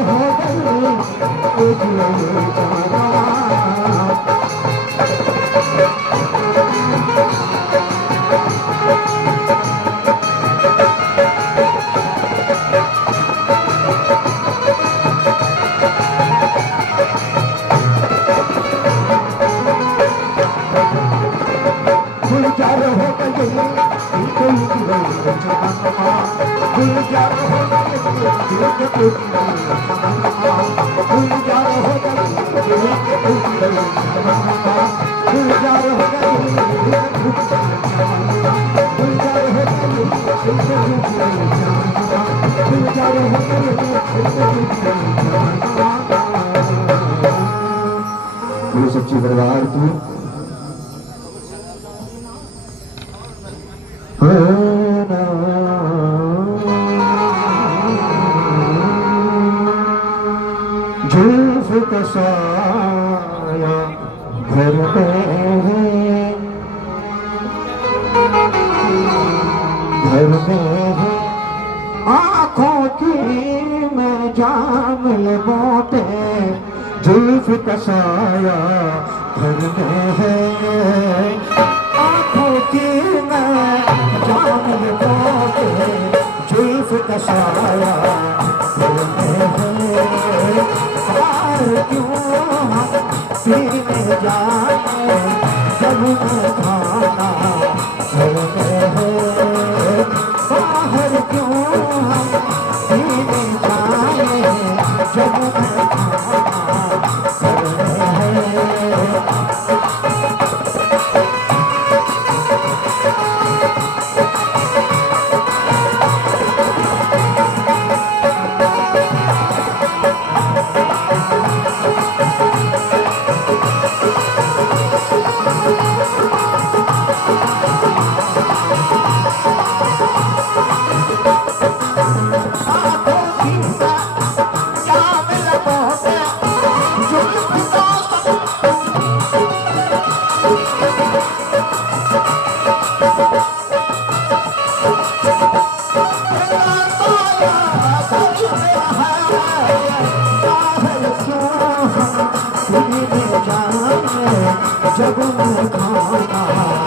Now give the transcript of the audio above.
हो गई गुलजार हो गई गुलजार हो सच्ची दरबार तू जुल्फ का साया घर में है आँखों की मैं जाम मोटे जुल्फ का साया घर में है आँखों की मैं जाम मोटे जुल्फ का साया घर में है क्यों पीने जाए जब मैं खाना घर में है बाहर क्यों पीने जाए जब मैं खाना घर में है जब मैं खाना